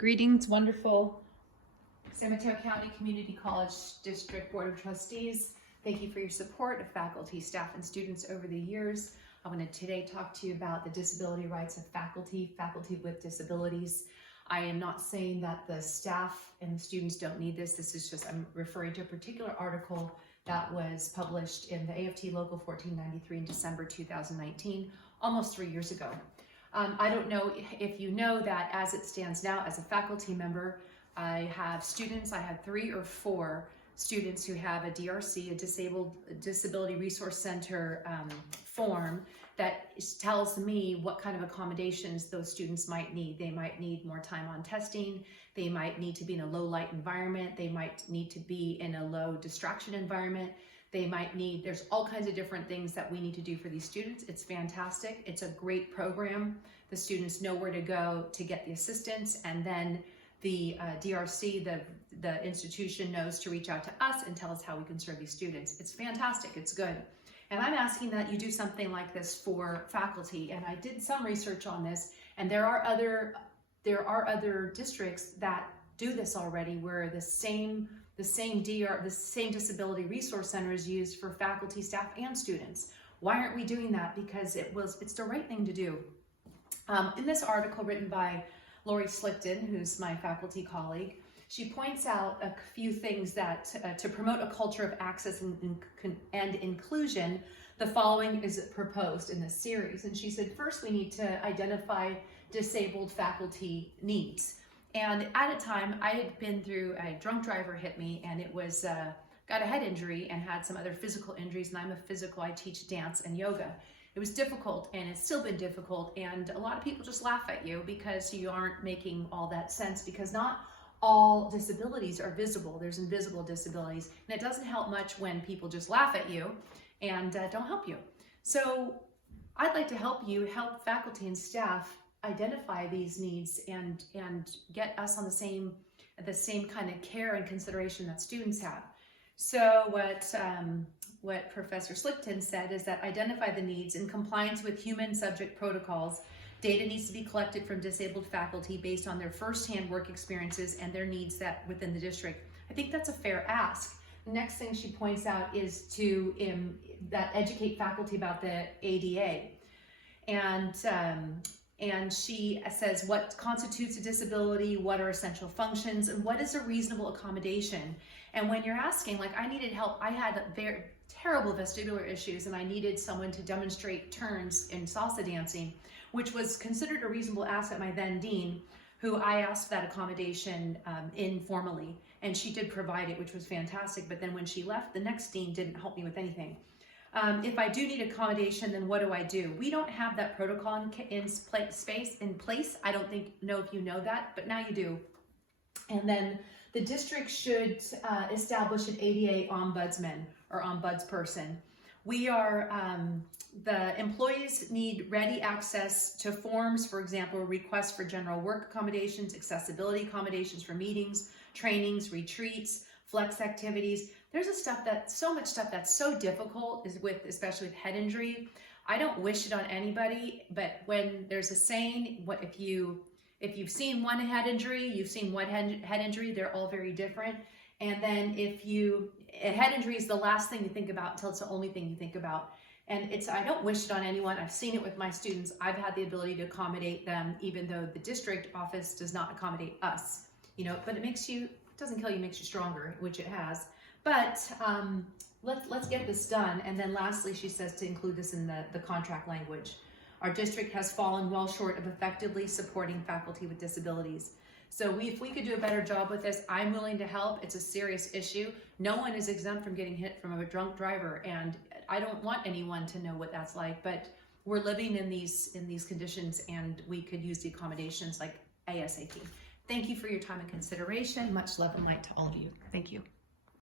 Greetings, wonderful San Mateo County Community College District Board of Trustees. Thank you for your support of faculty, staff, and students over the years. I want to today talk to you about the disability rights of faculty with disabilities. I am not saying that the staff and the students don't need this. This is just, I'm referring to a particular article that was published in the AFT Local 1493 in December 2019, almost 3 years ago. I don't know if you know that as it stands now, as a faculty member, I have 3 or 4 students who have a DRC, a Disability Resource Center form that tells me what kind of accommodations those students might need. They might need more time on testing. They might need to be in a low light environment. They might need to be in a low distraction environment. They might need, there's all kinds of different things that we need to do for these students. It's fantastic. It's a great program. The students know where to go to get the assistance, and then the DRC, the institution, knows to reach out to us and tell us how we can serve these students. It's fantastic. It's good. And I'm asking that you do something like this for faculty. And I did some research on this, and there are other districts that do this already, where the same Disability Resource Center is used for faculty, staff, and students. Why aren't we doing that? Because it's the right thing to do. In this article written by Lori Slickton, who's my faculty colleague, she points out a few things that to promote a culture of access and inclusion, the following is proposed in this series. And she said, first, we need to identify disabled faculty needs. And at a time, I had been through, a drunk driver hit me, and it was, got a head injury and had some other physical injuries, and I teach dance and yoga. It was difficult, and it's still been difficult, and a lot of people just laugh at you because you aren't making all that sense, because not all disabilities are visible. There's invisible disabilities, and it doesn't help much when people just laugh at you and don't help you. So I'd like to help help faculty and staff identify these needs and get us on the same kind of care and consideration that students have. So what Professor Slickton said is that identify the needs in compliance with human subject protocols. Data needs to be collected from disabled faculty based on their firsthand work experiences and their needs that within the district. I think that's a fair ask. The next thing she points out is to educate faculty about the ADA. And she says what constitutes a disability, what are essential functions, and what is a reasonable accommodation. And when you're asking, like, I needed help, I had very terrible vestibular issues, and I needed someone to demonstrate turns in salsa dancing, which was considered a reasonable ask at my then dean, who I asked that accommodation informally, and she did provide it, which was fantastic. But then when she left, the next dean didn't help me with anything. If I do need accommodation, then what do? We don't have that protocol in place. I don't know if you know that, but now you do. And then the district should establish an ADA ombudsman or ombudsperson. We are, the employees need ready access to forms, for example, requests for general work accommodations, accessibility accommodations for meetings, trainings, retreats, flex activities. There's so much stuff that's so difficult, especially with head injury. I don't wish it on anybody, but when there's a saying, if you've seen one head injury, you've seen one head injury, they're all very different. And then a head injury is the last thing you think about until it's the only thing you think about. And I don't wish it on anyone. I've seen it with my students. I've had the ability to accommodate them, even though the district office does not accommodate us, but it doesn't kill you, makes you stronger, which it has. But let's get this done. And then lastly, she says to include this in the contract language. Our district has fallen well short of effectively supporting faculty with disabilities. So if we could do a better job with this, I'm willing to help. It's a serious issue. No one is exempt from getting hit from a drunk driver, and I don't want anyone to know what that's like, but we're living in these conditions, and we could use the accommodations like ASAP. Thank you for your time and consideration. Much love and light to all of you. Thank you.